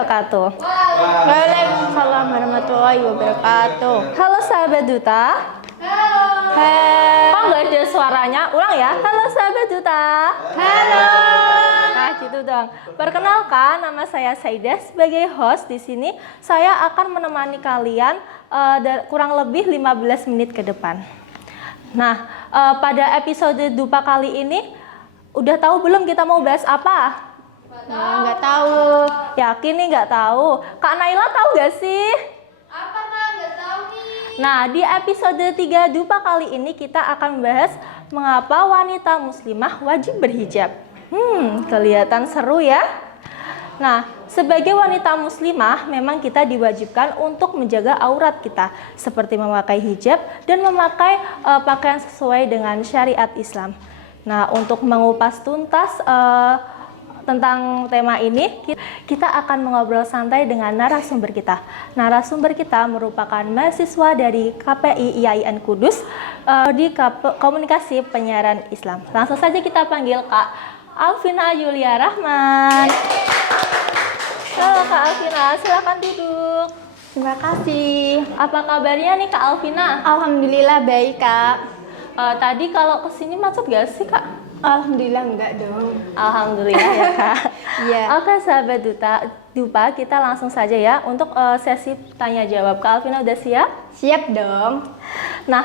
wabarakatuh. Waalaikumsalam warahmatullahi wabarakatuh. Halo sahabat duta. Halo. Kok nggak ada suaranya? Ulang ya. Halo sahabat duta. Halo. Nah gitu dong. Perkenalkan, nama saya Saidah sebagai host di sini. Saya akan menemani kalian kurang lebih 15 menit ke depan. Nah, pada episode dupa kali ini udah tahu belum kita mau bahas apa? Nggak tahu. Yakin nih nggak tahu? Kak Naila tahu gak sih? Apa Kak? Nggak tahu nih. Nah, di episode 3 dupa kali ini kita akan bahas mengapa wanita muslimah wajib berhijab. Kelihatan seru ya? Nah, sebagai wanita muslimah memang kita diwajibkan untuk menjaga aurat kita seperti memakai hijab dan memakai pakaian sesuai dengan syariat Islam. Nah, untuk mengupas tuntas tentang tema ini, kita akan mengobrol santai dengan narasumber kita. Narasumber kita merupakan mahasiswa dari KPI IAIN Kudus di Komunikasi Penyiaran Islam. Langsung saja kita panggil Kak Alvina Yulia Rahman. Halo Kak Alvina, silakan duduk. Terima kasih. Apa kabarnya nih Kak Alvina? Alhamdulillah baik, Kak. Tadi kalau kesini macet gak sih Kak? Alhamdulillah enggak dong. Alhamdulillah ya Kak. Iya. Oke sahabat dupa, kita langsung saja ya untuk sesi tanya jawab. Kak Alvina udah siap? Siap dong. Nah,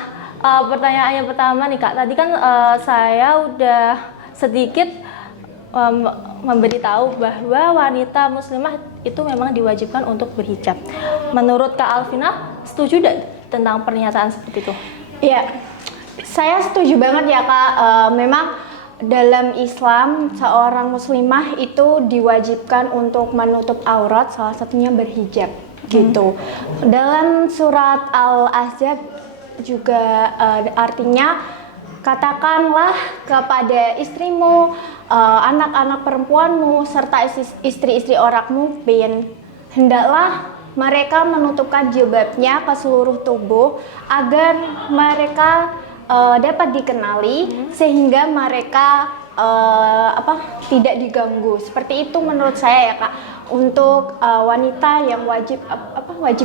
pertanyaan yang pertama nih Kak, tadi kan saya udah sedikit memberitahu bahwa wanita muslimah itu memang diwajibkan untuk berhijab. Menurut Kak Alvina, setuju tidak tentang pernyataan seperti itu? Iya. Saya setuju banget ya, Kak. Memang dalam Islam seorang muslimah itu diwajibkan untuk menutup aurat, salah satunya berhijab gitu. Dalam surat Al-Ahzab juga artinya katakanlah kepada istrimu, anak-anak perempuanmu serta istri-istri orangmu, hendaklah mereka menutupkan jilbabnya ke seluruh tubuh agar mereka dapat dikenali sehingga mereka tidak diganggu. Seperti itu menurut saya ya Kak, untuk wanita yang wajib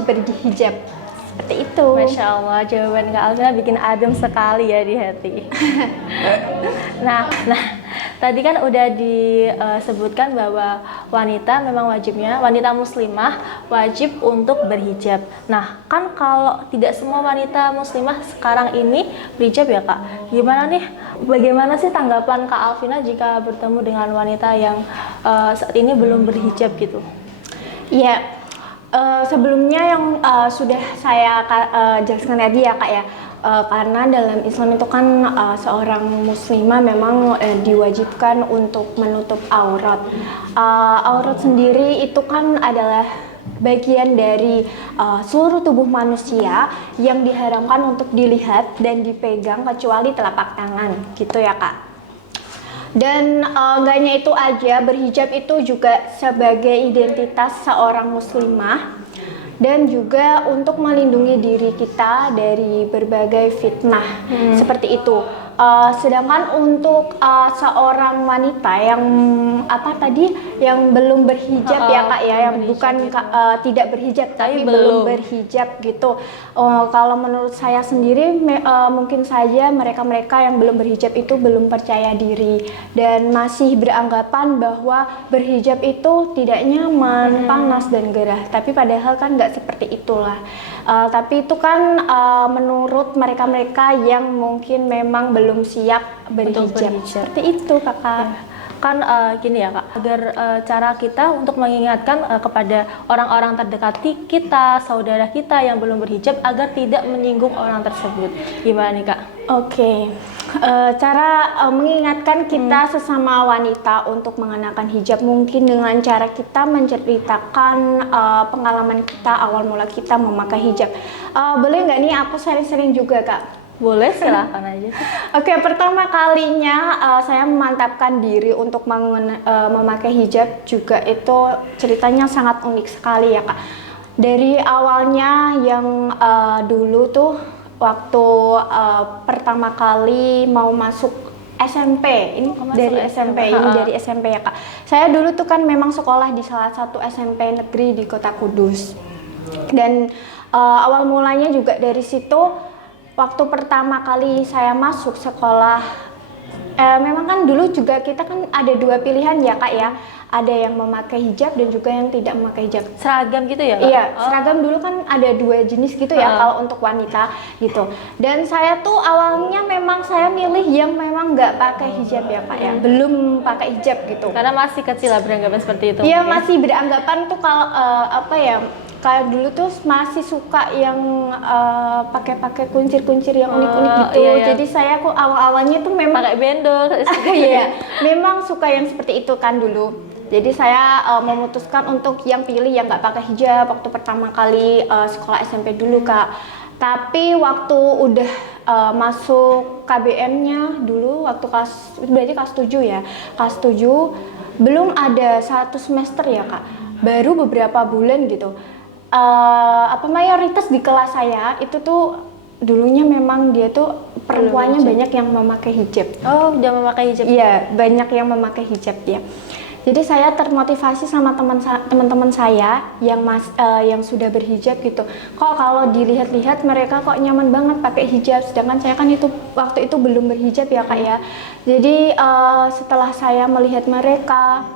berhijab. Seperti itu. Masya Allah, jawaban Kak Alvina bikin adem sekali ya di hati. Nah, tadi kan udah disebutkan bahwa wanita memang wanita muslimah wajib untuk berhijab. Nah, kan kalau tidak semua wanita muslimah sekarang ini berhijab ya Kak. Bagaimana sih tanggapan Kak Alvina jika bertemu dengan wanita yang saat ini belum berhijab gitu? Iya. Sebelumnya yang sudah saya jelaskan tadi ya Kak ya, karena dalam Islam itu kan seorang muslimah memang diwajibkan untuk menutup aurat. Aurat sendiri itu kan adalah bagian dari seluruh tubuh manusia yang diharamkan untuk dilihat dan dipegang kecuali telapak tangan, gitu ya Kak. Dan nggak hanya itu aja, berhijab itu juga sebagai identitas seorang muslimah dan juga untuk melindungi diri kita dari berbagai fitnah seperti itu. Sedangkan untuk seorang wanita yang yang belum berhijab ya Kak ya, yang bukan tidak berhijab tapi belum berhijab gitu. Kalau menurut saya sendiri mungkin saja mereka yang belum berhijab itu belum percaya diri dan masih beranggapan bahwa berhijab itu tidak nyaman, panas dan gerah. Tapi padahal kan nggak seperti itulah. Tapi itu kan menurut mereka yang mungkin memang belum siap berhijab. Seperti itu Kakak. Kan gini ya Kak, agar cara kita untuk mengingatkan kepada orang-orang terdekat kita, saudara kita yang belum berhijab agar tidak menyinggung orang tersebut. Gimana nih Kak? Oke. Cara mengingatkan kita sesama wanita untuk mengenakan hijab mungkin dengan cara kita menceritakan pengalaman kita awal mula kita memakai hijab. Boleh nggak nih aku sharing-sharing juga Kak? Boleh, silahkan aja sih. Oke, pertama kalinya saya memantapkan diri untuk memakai hijab juga itu ceritanya sangat unik sekali ya Kak. Dari awalnya yang dulu tuh waktu pertama kali mau masuk SMP. Ini masuk dari SMP. SMP, ini dari SMP ya Kak. Saya dulu tuh kan memang sekolah di salah satu SMP negeri di Kota Kudus. Dan awal mulanya juga dari situ, waktu pertama kali saya masuk sekolah, memang kan dulu juga kita kan ada dua pilihan ya Kak ya. Ada yang memakai hijab dan juga yang tidak memakai hijab. Seragam gitu ya, Kak? Iya, seragam dulu kan ada dua jenis gitu ya kalau untuk wanita gitu. Dan saya tuh awalnya memang saya milih yang memang nggak pakai hijab ya Kak ya, belum pakai hijab gitu. Karena masih kecil lah beranggapan seperti itu. Iya, mungkin. masih beranggapan tuh kalau apa ya, kayak dulu tuh masih suka yang pakai kuncir-kuncir yang unik-unik gitu. Iya, iya. Jadi saya kok awal-awalnya tuh memang Pakai bendol. iya, memang suka yang seperti itu kan dulu. Jadi saya memutuskan untuk yang pilih yang nggak pakai hijab waktu pertama kali sekolah SMP dulu Kak. Tapi waktu udah masuk KBM-nya dulu waktu berarti kelas 7 ya. Kelas 7 belum ada 1 semester ya Kak. Baru beberapa bulan gitu. Mayoritas di kelas saya itu tuh dulunya memang dia tuh perempuannya banyak yang memakai hijab. Oh, udah memakai hijab. Iya, banyak yang memakai hijab ya. Jadi saya termotivasi sama teman-teman saya yang sudah berhijab gitu. Kok kalau dilihat-lihat mereka kok nyaman banget pakai hijab, sedangkan saya kan waktu itu belum berhijab ya Kak ya. Jadi setelah saya melihat mereka,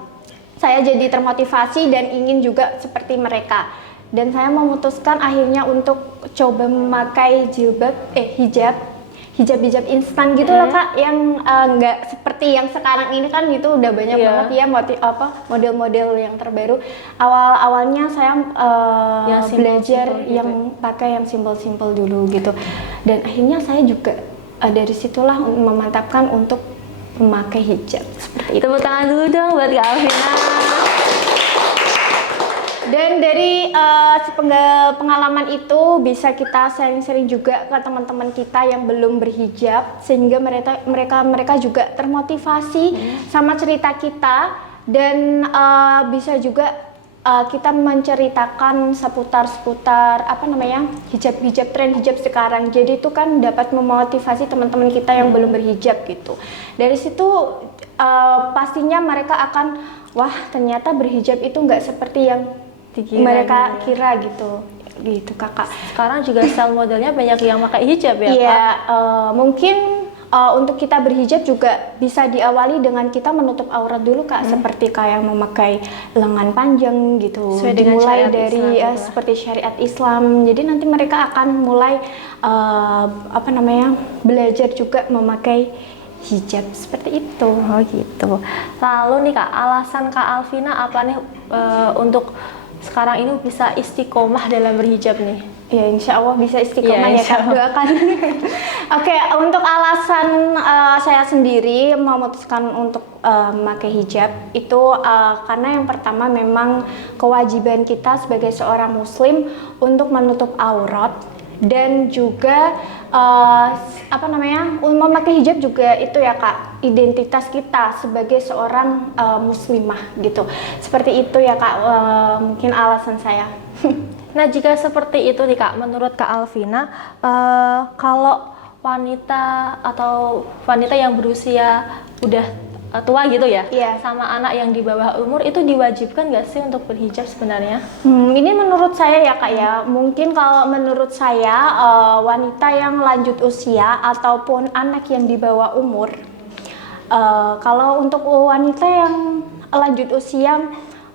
saya jadi termotivasi dan ingin juga seperti mereka. Dan saya memutuskan akhirnya untuk coba memakai hijab instan gitu loh Kak, yang nggak seperti yang sekarang ini kan gitu udah banyak banget ya model-model yang terbaru. Awalnya saya belajar yang pakai yang simpel-simpel dulu gitu, dan akhirnya saya juga dari situlah memantapkan untuk memakai hijab seperti itu. Tepuk tangan dulu dong buat Kak Alvina. Dan dari pengalaman itu bisa kita sharing-sharing juga ke teman-teman kita yang belum berhijab, sehingga mereka juga termotivasi sama cerita kita, dan bisa juga kita menceritakan seputar hijab tren hijab sekarang. Jadi itu kan dapat memotivasi teman-teman kita yang belum berhijab gitu. Dari situ pastinya mereka akan, wah ternyata berhijab itu nggak seperti yang mereka kira gitu Kakak. Sekarang juga style modelnya banyak yang pakai hijab ya Kak? Iya, mungkin untuk kita berhijab juga bisa diawali dengan kita menutup aurat dulu Kak, seperti kayak memakai lengan panjang gitu. Dimulai dari seperti syariat Islam. Jadi nanti mereka akan mulai belajar juga memakai hijab seperti itu. Oh gitu. Lalu nih Kak, alasan Kak Alvina apa nih untuk sekarang ini bisa istiqomah dalam berhijab nih? Ya insya Allah bisa istiqomah ya Kak, doakan. Oke, untuk alasan saya sendiri memutuskan untuk memakai hijab itu karena yang pertama memang kewajiban kita sebagai seorang muslim untuk menutup aurat, dan juga memakai hijab juga itu ya Kak, identitas kita sebagai seorang muslimah gitu. Seperti itu ya Kak, mungkin alasan saya. Nah jika seperti itu nih Kak, menurut Kak Alvina, kalau wanita yang berusia udah tua gitu ya, sama anak yang di bawah umur itu diwajibkan nggak sih untuk berhijab sebenarnya? Ini menurut saya ya Kak ya, mungkin kalau menurut saya wanita yang lanjut usia ataupun anak yang di bawah umur, kalau untuk wanita yang lanjut usia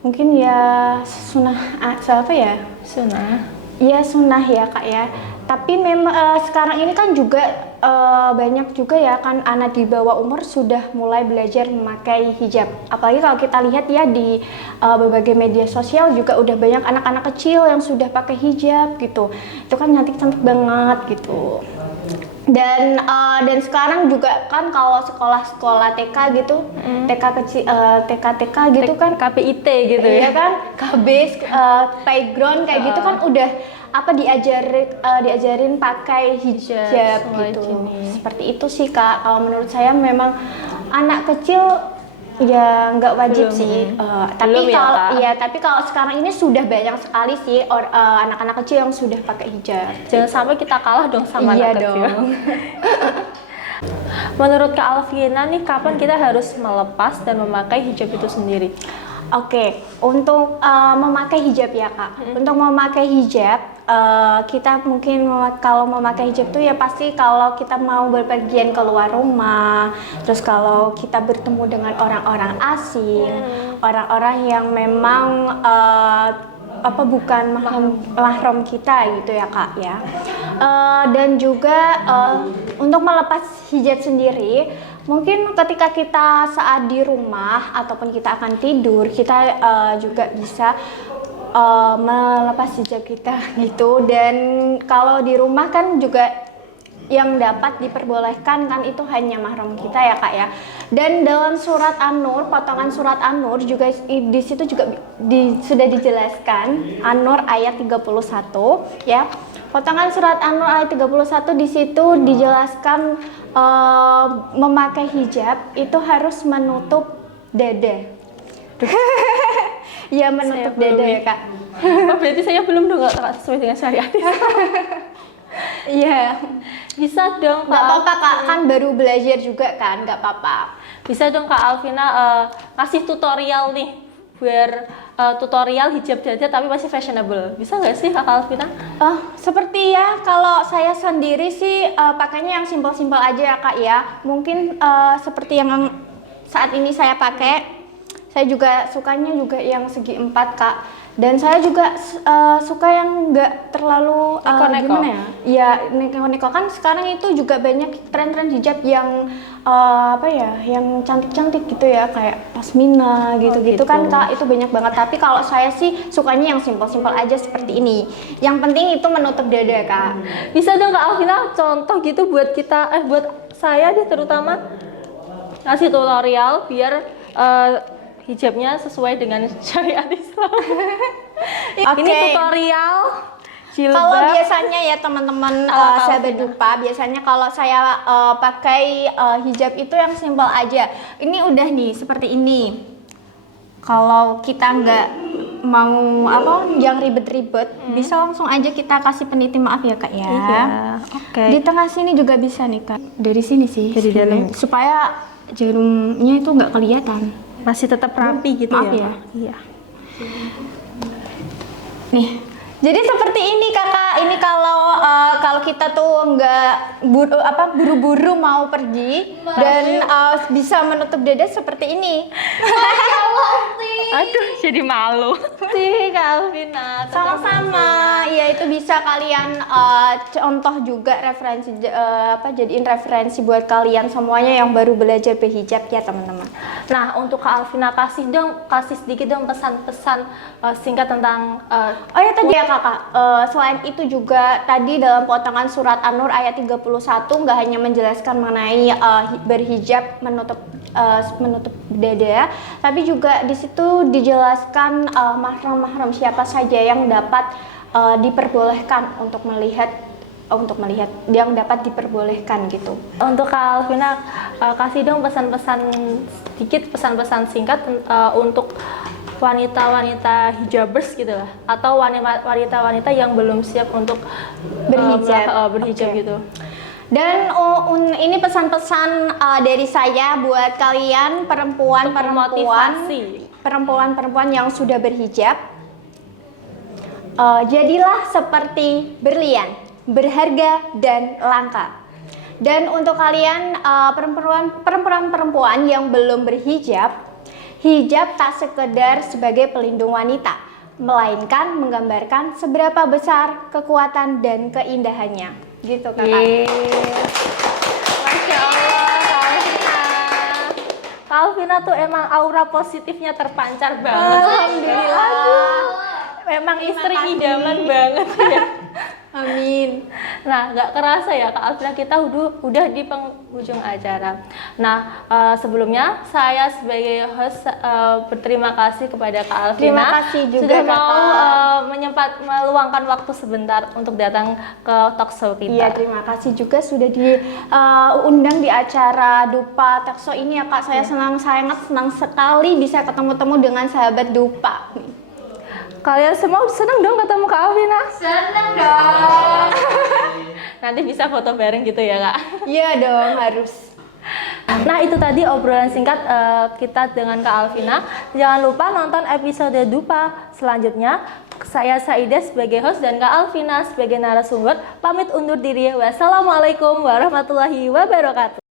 mungkin ya sunnah ya Kak ya. Tapi memang sekarang ini kan juga banyak juga ya kan anak di bawah umur sudah mulai belajar memakai hijab. Apalagi kalau kita lihat ya di berbagai media sosial juga udah banyak anak-anak kecil yang sudah pakai hijab gitu. Itu kan cantik-cantik banget gitu. Dan sekarang juga kan kalau sekolah-sekolah TK gitu, TK kecil, TK gitu kan, KPIT gitu ya kan, KB, playground kayak gitu kan udah diajarin pakai hijab gitu. Seperti itu sih Kak. Kalau menurut saya memang anak kecil ya nggak wajib sih. Tapi kalau sekarang ini sudah banyak sekali sih anak-anak kecil yang sudah pakai hijab. Jangan sampai kita kalah dong sama anak kecil. menurut Kak Alvina nih, kapan kita harus melepas dan memakai hijab itu sendiri? Oke, untuk memakai hijab ya Kak. Untuk memakai hijab, kita mungkin kalau memakai hijab tuh ya pasti kalau kita mau berpergian keluar rumah, terus kalau kita bertemu dengan orang-orang asing, orang-orang yang memang bukan mahram kita gitu ya Kak ya. Dan juga untuk melepas hijab sendiri, mungkin ketika kita saat di rumah ataupun kita akan tidur, kita juga bisa melepas hijab kita gitu. Dan kalau di rumah kan juga yang dapat diperbolehkan kan itu hanya mahram kita ya Kak ya. Dan dalam surat An-Nur, potongan surat An-Nur juga di situ juga sudah dijelaskan, An-Nur ayat 31 ya. Potongan surat An-Nur ayat 31 di situ dijelaskan memakai hijab itu harus menutup dada. Ya menutup dada ya Kak. Oh, berarti saya belum dong nggak sesuai dengan syariat. Iya. Bisa dong Kak. Nggak apa-apa Kak, kan baru belajar juga kan, nggak apa-apa. Bisa dong Kak Alvina kasih tutorial nih, biar tutorial hijab dada tapi masih fashionable. Bisa nggak sih Kak Alvina? Seperti ya, kalau saya sendiri sih pakainya yang simpel-simpel aja ya Kak ya. Mungkin seperti yang saat ini saya pakai, saya juga sukanya juga yang segi 4 Kak. Dan saya juga suka yang nggak terlalu neko-neko. Gimana ya? Ya neko-neko kan sekarang itu juga banyak tren-tren hijab yang yang cantik-cantik gitu ya, kayak pasmina gitu-gitu gitu. kan Kak, itu banyak banget. Tapi kalau saya sih sukanya yang simpel-simpel aja seperti ini. Yang penting itu menutup dada Kak. Bisa dong Kak Alvina contoh gitu buat kita, buat saya deh terutama, kasih tutorial biar hijabnya sesuai dengan syariat Islam. Ini tutorial jilbab. Kalau biasanya ya teman-teman sahabat dupa, biasanya kalau saya pakai hijab itu yang simpel aja. Ini udah nih seperti ini. Kalau kita nggak mau yang ribet-ribet, bisa langsung aja kita kasih peniti maaf ya Kak ya. Iya, oke. Di tengah sini juga bisa nih Kak. Dari sini sih. Dari dalam. Supaya jarumnya itu nggak kelihatan. Masih tetap rapi gitu Maaf ya, ya. Kak? Iya. Nih, jadi seperti ini Kakak. Ini kalau kita tuh nggak buru-buru mau pergi dan bisa menutup dada seperti ini. Masya Allah, Ukti. Aduh, jadi malu. Sih Kak Alvina. Sama-sama, ya itu bisa kalian contoh juga referensi jadiin referensi buat kalian semuanya yang baru belajar berhijab ya teman-teman. Nah, untuk Kak Alvina kasih sedikit dong pesan-pesan singkat tentang Oh ya tadi ya Kakak, selain itu juga tadi dalam potongan surat An-Nur ayat 31 nggak hanya menjelaskan mengenai berhijab menutup dada, tapi juga di situ dijelaskan mahram-mahram siapa saja yang dapat diperbolehkan untuk melihat yang dapat diperbolehkan gitu. untuk Kak Alvina kasih dong pesan-pesan singkat untuk wanita-wanita hijabers gitu lah, atau wanita-wanita yang belum siap untuk berhijab Oke. gitu. Dan ini pesan-pesan dari saya buat kalian perempuan yang sudah berhijab. Jadilah seperti berlian, berharga dan langka. Dan untuk kalian perempuan yang belum berhijab, hijab tak sekedar sebagai pelindung wanita, melainkan menggambarkan seberapa besar kekuatan dan keindahannya. Gitu Kakak. Masya Allah, Kak Alvina. Kak Alvina tuh emang aura positifnya terpancar banget. Alhamdulillah. Memang istri idaman banget ya. Amin. Nah, nggak kerasa ya Kak Alvina, kita udah di penghujung acara. Nah, sebelumnya saya sebagai host berterima kasih kepada Kak Alvina. Terima kasih juga, sudah mau Kakak. meluangkan waktu sebentar untuk datang ke talkshow kita. Iya, terima kasih juga sudah diundang di acara Dupa Talkshow ini ya Kak. Saya sangat senang sekali bisa ketemu-temu dengan sahabat Dupa. Kalian semua senang dong ketemu Kak Alvina? Seneng dong. Nanti bisa foto bareng gitu ya Kak? Iya dong, harus. Nah, itu tadi obrolan singkat kita dengan Kak Alvina. Jangan lupa nonton episode Dupa selanjutnya. Saya Saida sebagai host dan Kak Alvina sebagai narasumber pamit undur diri. Wassalamualaikum warahmatullahi wabarakatuh.